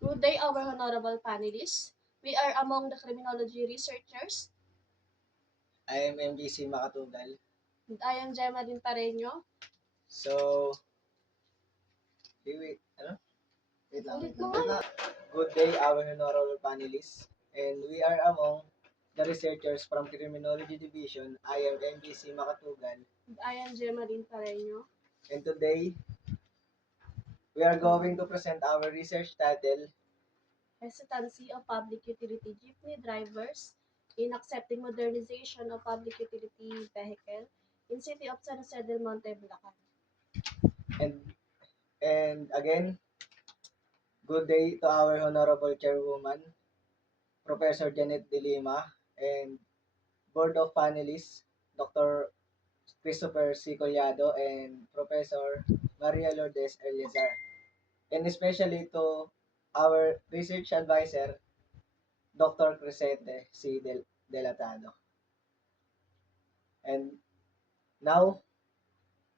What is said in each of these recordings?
Good day, our honorable panelists. We are among the criminology researchers. I am MGC Makatugal. And I am Gemma Din Pareño. So, wait, ano? Wait lang, Ulit wait mo lang. nga. Good day, our honorable panelists. And we are among the researchers from Criminology Division. I am MGC Makatugal. And I am Gemma Din Pareño. And today, we are going to present our research title, Hesitancy of public utility jeepney drivers in accepting modernization of public utility vehicle in City of San Jose del Monte, Bulacan. and again, good day to our honorable chairwoman, Professor Janet De Lima, and board of panelists, Dr. Christopher C. Collado, and Professor Maria Lourdes Eliazar. And especially to our research advisor, Dr. Crescente C. Delatado. And now,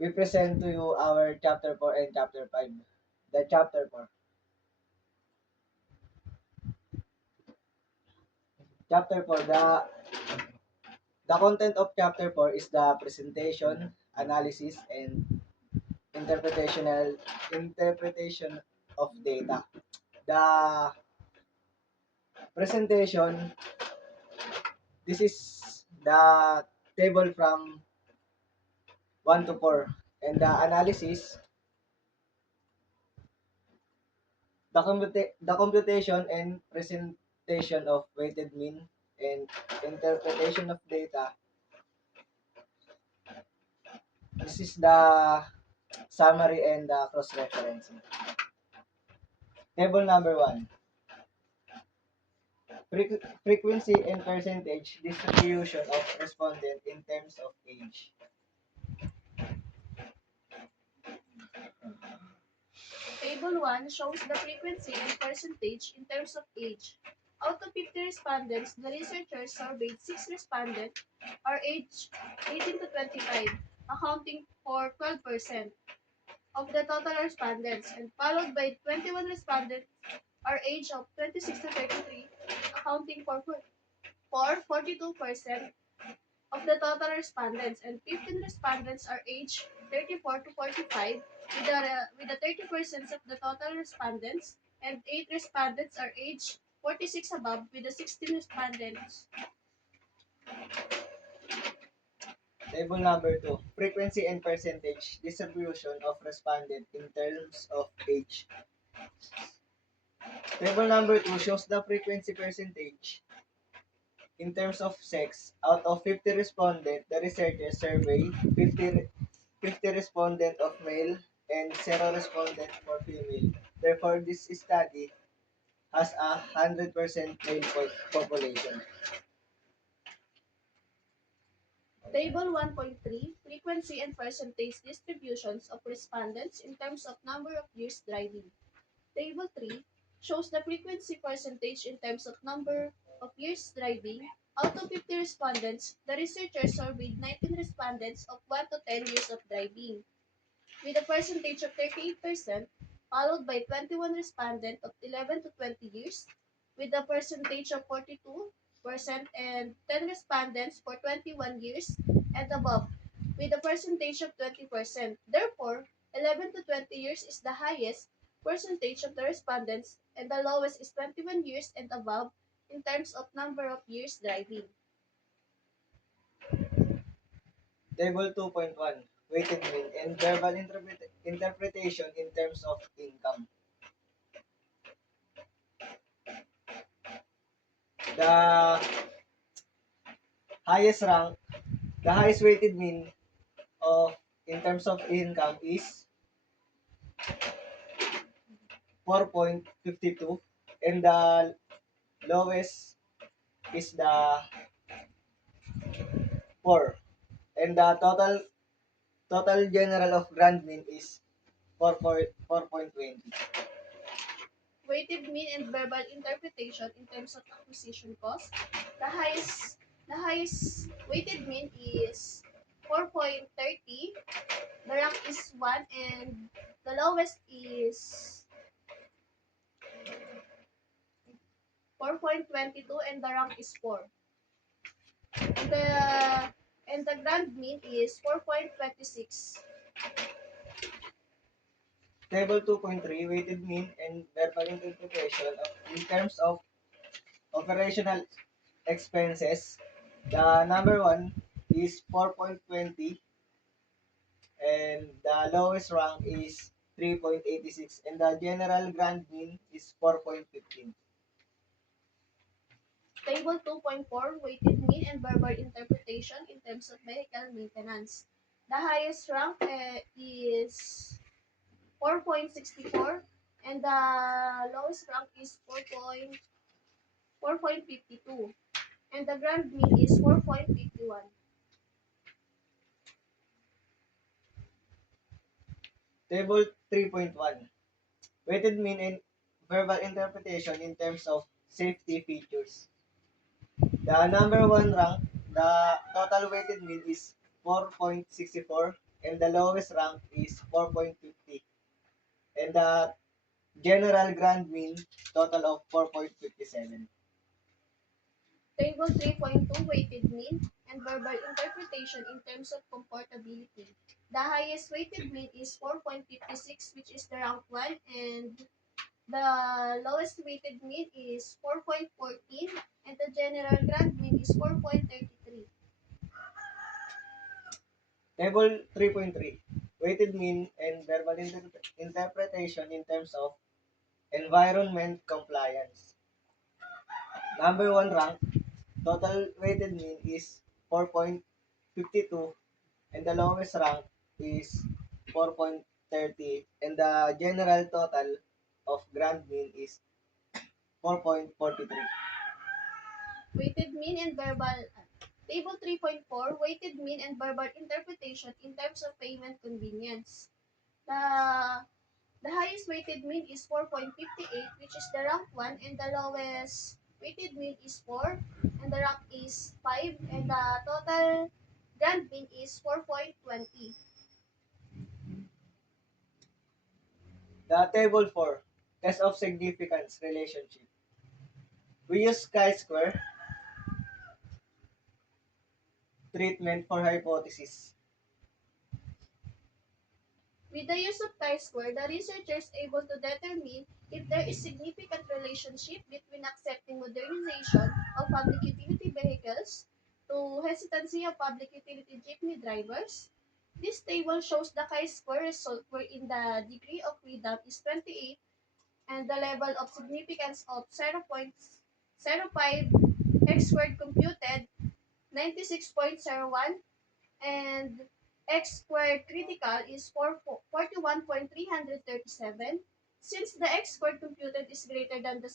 we present to you our Chapter 4 and Chapter 5. The Chapter 4. Chapter 4, the content of Chapter 4 is the presentation, analysis, and interpretation of data. The presentation, this is the table from 1 to 4. And the analysis, the computation and presentation of weighted mean and interpretation of data. This is the summary and the cross-referencing. Table number 1. Frequency and percentage distribution of respondent in terms of age. Table 1 shows the frequency and percentage in terms of age. Out of 50 respondents, the researchers surveyed 6 respondents are aged 18 to 25, accounting for 12% of the total respondents, and followed by 21 respondents are age of 26 to 33, accounting for 42% of the total respondents, and 15 respondents are age 34 to 45, with the 30% of the total respondents, and 8 respondents are age 46 above, with the 16 respondents. Table number 2. Frequency and percentage distribution of respondent in terms of age. Table number 2 shows the frequency percentage in terms of sex. Out of 50 respondent, the researchers survey 50 respondent of male and 0 respondent for female. Therefore, this study has a 100% male population. Table 1.3 Frequency and percentage distributions of respondents in terms of number of years driving. Table 3 shows the frequency percentage in terms of number of years driving. Out of 50 respondents, the researchers surveyed 19 respondents of 1 to 10 years of driving, with a percentage of 38%, followed by 21 respondents of 11 to 20 years, with a percentage of 42%, and 10 respondents for 21 years and above, with a percentage of 20%. Therefore, 11 to 20 years is the highest percentage of the respondents, and the lowest is 21 years and above in terms of number of years driving. Table 2.1. Weighted mean and verbal interpretation in terms of income. The highest rank, the highest weighted mean of in terms of income is 4.52, and the lowest is the 4, and the total general of grand mean is 4.20. Weighted mean and verbal interpretation in terms of acquisition cost. The highest weighted mean is 4.30. The rank is 1, and the lowest is 4.22, and the rank is 4. And the grand mean is 4.26. Table 2.3, weighted mean and verbal interpretation in terms of operational expenses. The number one is 4.20 and the lowest rank is 3.86 and the general grand mean is 4.15. Table 2.4, weighted mean and verbal interpretation in terms of vehicle maintenance. The highest rank is 4.64, and the lowest rank is 4.52, and the grand mean is 4.51. Table 3.1, weighted mean and verbal interpretation in terms of safety features. The number one rank, the total weighted mean is 4.64 and the lowest rank is 4.50 and the general grand mean total of 4.57. Table 3.2, weighted mean and verbal interpretation in terms of comfortability. The highest weighted mean is 4.56, which is the rank 1, and the lowest weighted mean is 4.14, and the general grand mean is 4.33. Table 3.3, weighted mean and verbal interpretation in terms of environment compliance. Number one rank, total weighted mean is 4.52 and the lowest rank is 4.30 and the general total of grand mean is 4.43. Weighted mean and verbal Table 3.4, weighted mean and verbal interpretation in terms of payment convenience. The the highest weighted mean is 4.58, which is the rank 1, and the lowest weighted mean is 4, and the rank is 5, and the total grand mean is 4.20. The table 4, test of significance relationship. We use chi-square treatment for hypothesis. With the use of chi-square, the researchers able to determine if there is significant relationship between accepting modernization of public utility vehicles to hesitancy of public utility jeepney drivers. This table shows the chi-square result wherein the degree of freedom is 28 and the level of significance of 0.05 x squared computed 96.01 and x squared critical is 41.337. Since the x squared computed is greater than the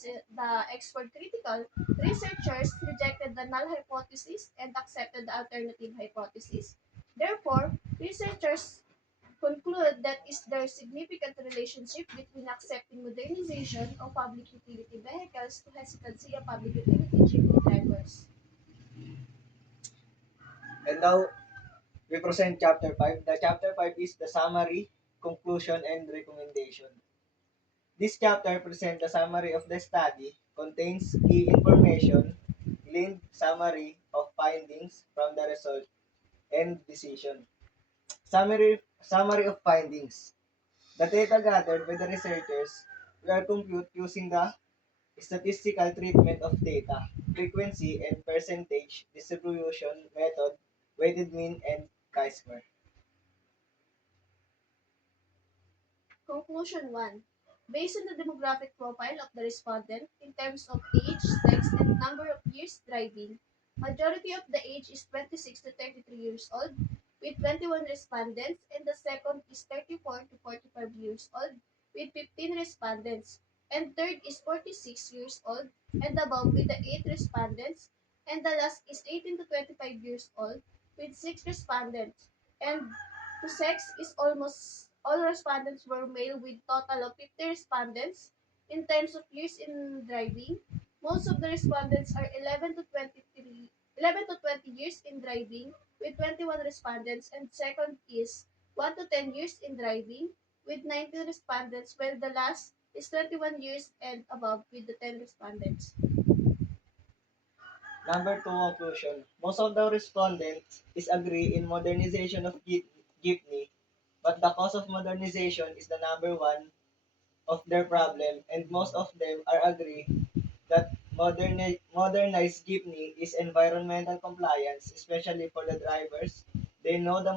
x squared critical, researchers rejected the null hypothesis and accepted the alternative hypothesis. Therefore, researchers conclude that is there significant relationship between accepting modernization of public utility vehicles to hesitancy of public utility jeepney drivers. And now we present chapter 5. The chapter 5 is the summary, conclusion, and recommendation. This chapter presents the summary of the study, contains key information, gleaned summary of findings from the result, and decision. Summary of findings. The data gathered by the researchers were computed using the statistical treatment of data, frequency, and percentage distribution method, weighted mean, and chi-square. Conclusion 1. Based on the demographic profile of the respondent in terms of age, sex, and number of years driving, majority of the age is 26 to 33 years old, with 21 respondents, and the second is 34 to 45 years old, with 15 respondents, and third is 46 years old and above with the 8 respondents, and the last is 18 to 25 years old, with 6 respondents, and the sex is almost all respondents were male with total of 50 respondents. In terms of years in driving, most of the respondents are 11 to 20 years in driving with 21 respondents, and second is 1 to 10 years in driving with 19 respondents, while the last is 21 years and above with the 10 respondents. Number two, conclusion. Most of the respondents is agree in modernization of jeepney, but the cost of modernization is the number one of their problem, and most of them are agree that modernized jeepney is environmental compliance, especially for the drivers. They know the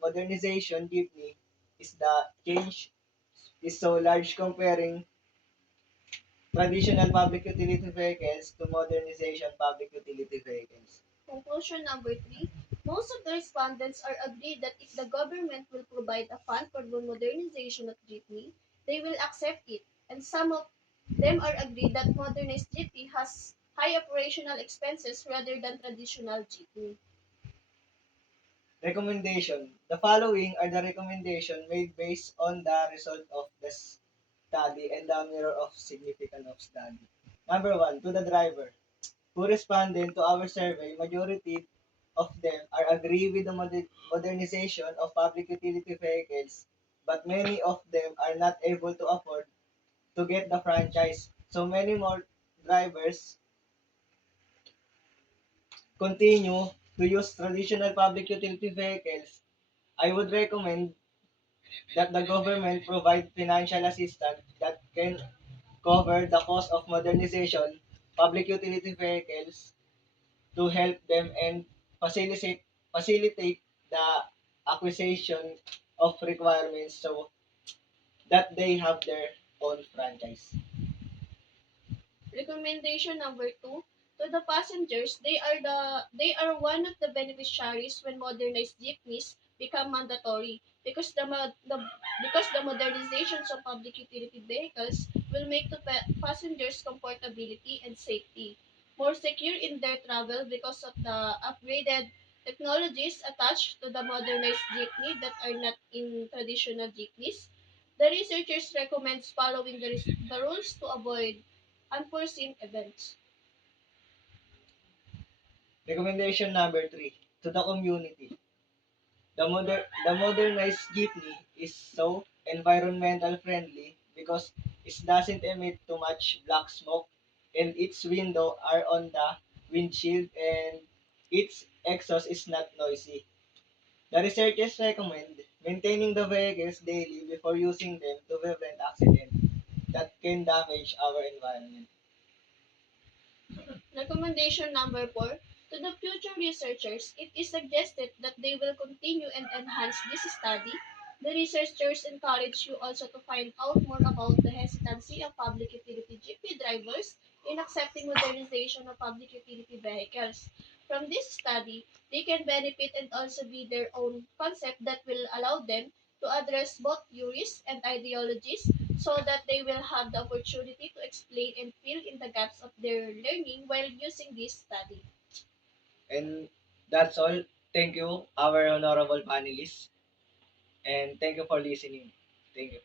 modernization jeepney is the change is so large comparing traditional public utility vehicles to modernization public utility vehicles. Conclusion number three. Most of the respondents are agreed that if the government will provide a fund for the modernization of jeepney, they will accept it. And some of them are agreed that modernized jeepney has high operational expenses rather than traditional jeepney. Recommendation. The following are the recommendation made based on the result of the study and the mirror of significance of study. Number one, to the driver. Who responded to our survey, majority of them are agree with the modernization of public utility vehicles, but many of them are not able to afford to get the franchise. So many more drivers continue to use traditional public utility vehicles. I would recommend that the government provide financial assistance that can cover the cost of modernization public utility vehicles to help them and facilitate the acquisition of requirements so that they have their own franchise. Recommendation number two, to the passengers, they are one of the beneficiaries when modernized jeepneys become mandatory because the modernizations of public utility vehicles will make the passengers comfortability and safety more secure in their travel because of the upgraded technologies attached to the modernized jeepney that are not in traditional jeepneys. The researchers recommend following the rules to avoid unforeseen events. Recommendation number three, to the community. The modernized jeepney is so environmental friendly because it doesn't emit too much black smoke and its window are on the windshield and its exhaust is not noisy. The researchers recommend maintaining the vehicles daily before using them to prevent accidents that can damage our environment. Recommendation number four, to the future researchers, it is suggested that they will continue and enhance this study. The researchers encourage you also to find out more about the hesitancy of public utility GP drivers in accepting modernization of public utility vehicles. From this study, they can benefit and also be their own concept that will allow them to address both theories and ideologies so that they will have the opportunity to explain and fill in the gaps of their learning while using this study. And that's all. Thank you, our honorable panelists, and thank you for listening. Thank you.